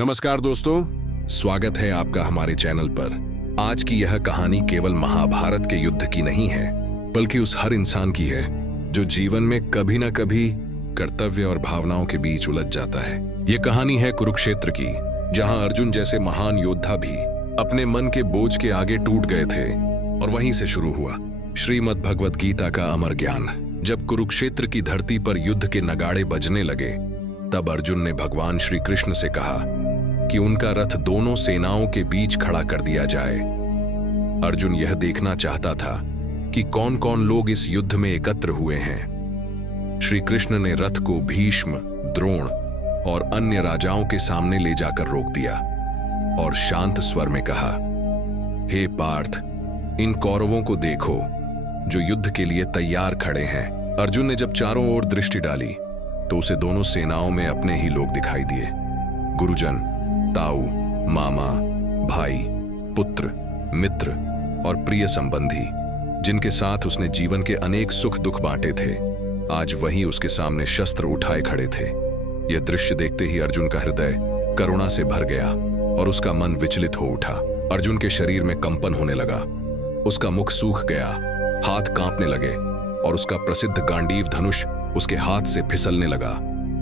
नमस्कार दोस्तों, स्वागत है आपका हमारे चैनल पर। आज की यह कहानी केवल महाभारत के युद्ध की नहीं है, बल्कि उस हर इंसान की है जो जीवन में कभी न कभी कर्तव्य और भावनाओं के बीच उलझ जाता है। ये कहानी है कुरुक्षेत्र की, जहां अर्जुन जैसे महान योद्धा भी अपने मन के बोझ के आगे टूट गए थे। और वहीं से शुरू हुआ श्रीमद् भगवत गीता का अमर ज्ञान। जब कुरुक्षेत्र की धरती पर युद्ध के नगाड़े बजने लगे, तब अर्जुन ने भगवान श्री कृष्ण से कहा कि उनका रथ दोनों सेनाओं के बीच खड़ा कर दिया जाए। अर्जुन यह देखना चाहता था कि कौन कौन लोग इस युद्ध में एकत्र हुए हैं। श्री कृष्ण ने रथ को भीष्म, द्रोण और अन्य राजाओं के सामने ले जाकर रोक दिया और शांत स्वर में कहा, हे पार्थ, इन कौरवों को देखो जो युद्ध के लिए तैयार खड़े हैं। अर्जुन ने जब चारों ओर दृष्टि डाली तो उसे दोनों सेनाओं में अपने ही लोग दिखाई दिए। गुरुजन, ताऊ, मामा, भाई, पुत्र, मित्र और प्रिय संबंधी, जिनके साथ उसने जीवन के अनेक सुख दुख बांटे थे, आज वही उसके सामने शस्त्र उठाए खड़े थे। यह दृश्य देखते ही अर्जुन का हृदय करुणा से भर गया और उसका मन विचलित हो उठा। अर्जुन के शरीर में कंपन होने लगा, उसका मुख सूख गया, हाथ कांपने लगे और उसका प्रसिद्ध गांडीव धनुष उसके हाथ से फिसलने लगा।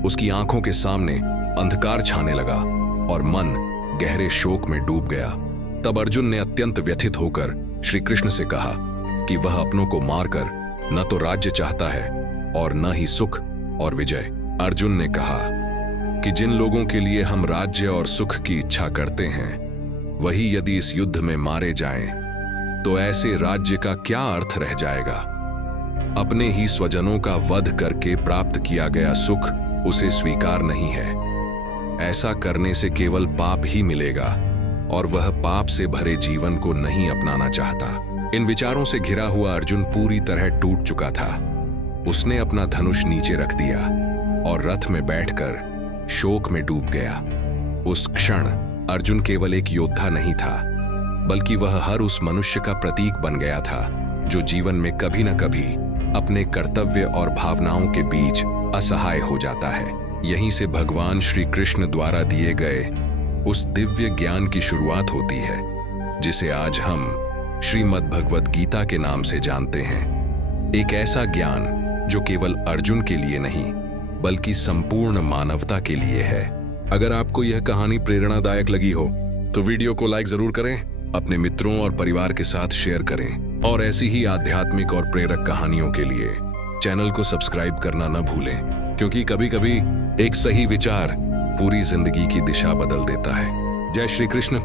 उसकी आंखों के सामने अंधकार छाने लगा और मन गहरे शोक में डूब गया। तब अर्जुन ने अत्यंत व्यथित होकर श्री कृष्ण से कहा कि वह अपनों को मारकर न तो राज्य चाहता है और न ही सुख और विजय। अर्जुन ने कहा कि जिन लोगों के लिए हम राज्य और सुख की इच्छा करते हैं, वही यदि इस युद्ध में मारे जाएं, तो ऐसे राज्य का क्या अर्थ रह जाएगा। अपने ही स्वजनों का वध करके प्राप्त किया गया सुख उसे स्वीकार नहीं है। ऐसा करने से केवल पाप ही मिलेगा और वह पाप से भरे जीवन को नहीं अपनाना चाहता। इन विचारों से घिरा हुआ अर्जुन पूरी तरह टूट चुका था। उसने अपना धनुष नीचे रख दिया और रथ में बैठकर शोक में डूब गया। उस क्षण अर्जुन केवल एक योद्धा नहीं था, बल्कि वह हर उस मनुष्य का प्रतीक बन गया था जो जीवन में कभी न कभी अपने कर्तव्य और भावनाओं के बीच असहाय हो जाता है। यहीं से भगवान श्री कृष्ण द्वारा दिए गए उस दिव्य ज्ञान की शुरुआत होती है, जिसे आज हम श्रीमद् भगवत गीता के नाम से जानते हैं। एक ऐसा ज्ञान जो केवल अर्जुन के लिए नहीं, बल्कि संपूर्ण मानवता के लिए है। अगर आपको यह कहानी प्रेरणादायक लगी हो तो वीडियो को लाइक जरूर करें, अपने मित्रों और परिवार के साथ शेयर करें और ऐसी ही आध्यात्मिक और प्रेरक कहानियों के लिए चैनल को सब्सक्राइब करना न भूलें, क्योंकि कभी कभी एक सही विचार पूरी जिंदगी की दिशा बदल देता है। जय श्री कृष्ण।